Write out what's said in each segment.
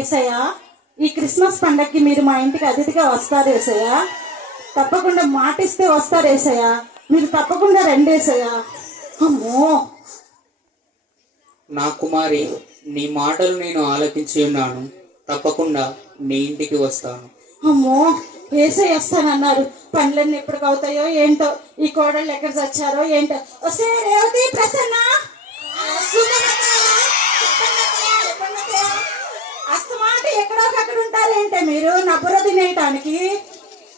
ఏసయ్య, ఈ క్రిస్మస్ పండగకి మీరు మా ఇంటికి అతిథిగా వస్తారు ఏసయ్య. తప్పకుండా మాటిస్తే వస్తారు ఏసయ్య. మీరు తప్పకుండా రండి ఏసయ్య. అమ్మో, నా కుమారి, నీ మాటలు నేను ఆలకించి ఉన్నాను. తప్పకుండా నీ ఇంటికి వస్తాను. అమ్మో, ఏసయ్య వస్తానన్నారు. పనులన్నీ ఎప్పటికి అవుతాయో ఏంటో. ఈ కోడళ్ళు ఎక్కడ చచ్చారో ఏంటో. వస్తే రేవతి, ప్రసన్న అస్తమాట ఎక్కడోకక్కడ ఉంటారేంటే మీరు నా బుర్ర తినేయటానికి.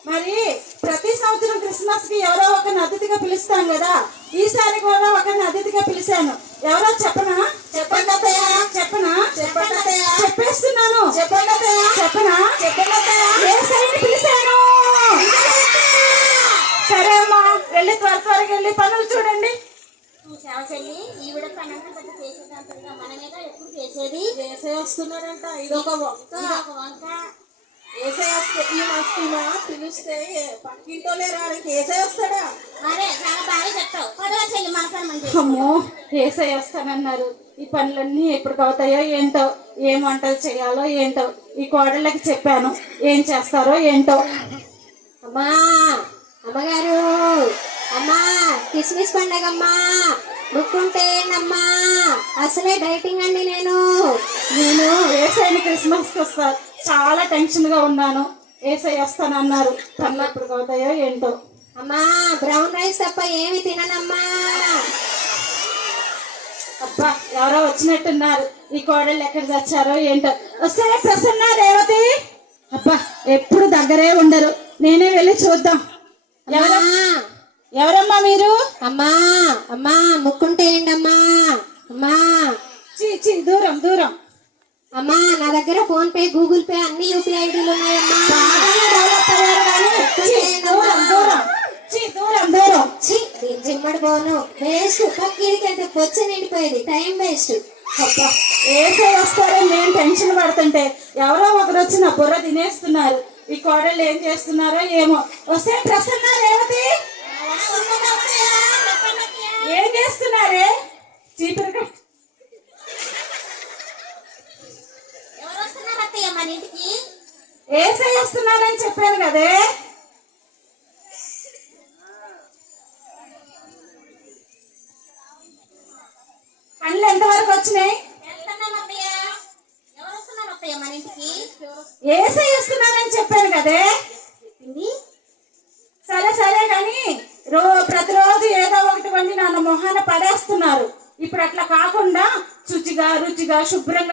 మరి ప్రతి సంవత్సరం క్రిస్మస్ కి ఎవరో ఒకరిని అతిథిగా పిలుస్తాను కదా. ఈసారి కూడా ఒకరిని అతిథిగా పిలిచాను. ఎవరో చెప్పనా? చెప్పండి అత్తయ్య. చెప్పనా? చెప్పండి అత్తయ్య. చెప్పేస్తున్నాను. చెప్పండి అత్తయ్య. చెప్పనా? చెప్పండి అత్తయ్య. ఏసయ్యని పిలిచాను. సరే అమ్మా, వెళ్ళి త్వరగా వెళ్ళి పనులు చూడండి. చూసావా చెల్లి, ఈవిడ పని అంతా పెద్ద చేసేదంతగా మనమేగా ఎప్పుడు చేసేది. ఏసయ్య వస్తున్నారంట. ఇదొక వంక. ఏసయ్య వస్తే ఈ వస్తున్నా పిలిస్తే పక్కింటోలే రానికి ఏసయ్య వస్తాడా? అరే, చాలా బాగా చెప్తావు. పదవ చెల్లి, మన పని మనం చేస్తాం. అమ్మో, ఏసయ్య వస్తానన్నారు. ఈ పనులన్నీ ఎప్పుడు అవుతాయో ఏంటో. ఏం వంటలు చేయాలో ఏంటో. ఈ కోడళ్ళకి చెప్పాను, ఏం చేస్తారో ఏంటో. అమ్మా, అమ్మగారు, అమ్మా, కిస్మిస్ పండగమ్మా, ముక్కుంటేనమ్మా. అసలే డైటింగ్ అండి నేను. ఏసయ్యని క్రిస్మస్కి వస్తా చాలా టెన్షన్ గా ఉన్నాను. ఏసయ్య వస్తానన్నారు. పనులు ఎప్పుడు అవుతాయో ఏంటో. అమ్మా, బ్రౌన్ రైస్ తప్ప ఏమి తిననమ్మా. అబ్బా, ఎవరో వచ్చినట్టున్నారు. ఈ కోడళ్ళు ఎక్కడ చచ్చారో ఏంటో. వస్తే ప్రసన్న, రేవతి. అబ్బా, ఎప్పుడు దగ్గరే ఉండరు. నేనే వెళ్ళి చూద్దాం. ఎవరమ్మా మీరు? అమ్మా, అమ్మా, ముక్కుంటేయండమ్మా. అమ్మా, చీ దూరం దూరం. అమ్మా, నా దగ్గర ఫోన్ పే, గూగుల్ పే అన్ని యూపీఐ ఐడీలు ఉన్నాయమ్మా. జిమ్మడి పోను వేస్ట్. పక్కీడికి అయితే పొచ్చి నిండిపోయేది, టైం వేస్ట్. ఏసై వస్తారని నేను టెన్షన్ పడుతుంటే ఎవరో ఒకరు వచ్చి నా బుర్ర తినేస్తున్నారు. ఈ కోడళ్ళు ఏం చేస్తున్నారో ఏమో. వస్తే ప్రసన్న, రేవతి ఏం చేస్తున్నారే? చీపురుగా ఎవరు వస్తున్నారు అత్తయ్య మన ఇంటికి? ఏసై వస్తున్నానని చెప్పాను కదే. పనులు ఎంతవరకు వచ్చినాయి? వెళ్తున్నాం అత్తయ్య. ఎవరు వస్తున్నారు అత్తయ్య మన ఇంటికి? ఏసై వస్తున్నానని చెప్పాను కదే. సరే కానీ ప్రతిరోజు ఏదో ఒకటి వండి నాన్న మొహాన పడేస్తున్నారు. ఇప్పుడు అట్లా కాకుండా రుచిగా శుభ్రంగా